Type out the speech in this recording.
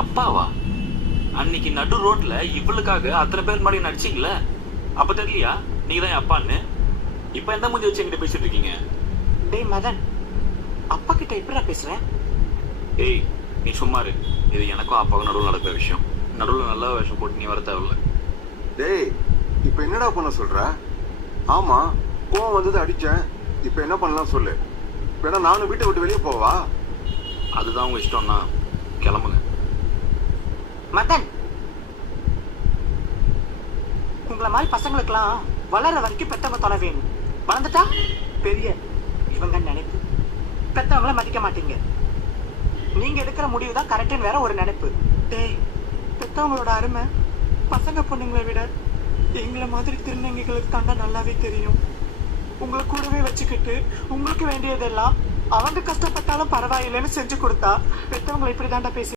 அப்பாவா? அன்னைக்கு நடு ரோட்ல இவளுக்காக அத்தனை பேர் மாதிரி நடிச்சீங்கள, அப்ப தெரியலையா நீங்க தான் என் அப்பான்னு? இப்ப எந்த மூஞ்சி வச்சு என்கிட்ட பேசிட்டு இருக்கீங்க? டேய் மதன், அப்பா கிட்ட எப்படிடா பேசுற? ஏய் நீ சும்மா இரு. இது எனக்கும் அப்பாவுக்கும் நடுவில் நடக்கிற விஷயம். நடுவில் நல்ல விஷயம் போட்டு நீ வர தேவையில்ல. டேய் இப்ப என்னடா பண்ண சொல்ற? ஆமா கோவம் வந்தது அடிச்சேன், இப்ப என்ன பண்ணலாம் சொல்லு. வேணா நானும் வீட்டை விட்டு வெளியே போவா? அதுதான் உங்க இஷ்டம்னா கிளம்புங்க. மதன், உங்களை மாதிரி பசங்களுக்கெல்லாம் வளர்ற வரைக்கும் பெத்தவங்க துணை வேணும். வளர்ந்துட்டா பெரிய இவங்க நினைப்பு. பெத்தவங்கள மதிக்க மாட்டீங்க. நீங்க எடுக்கிற முடிவு தான் கரெக்டுன்னு வேற ஒரு நினைப்பு. டேய், பெத்தவங்களோட அருமை பசங்க பொண்ணுங்களை விட எங்களை மாதிரி திருநங்கைகளுக்கு தாண்டா நல்லாவே தெரியும். உங்களை கூடவே வச்சுக்கிட்டு உங்களுக்கு வேண்டியதெல்லாம் அவங்க கஷ்டப்பட்டாலும் பரவாயில்லைன்னு செஞ்சு கொடுத்தா பெத்தவங்களை இப்படி தாண்டா பேசி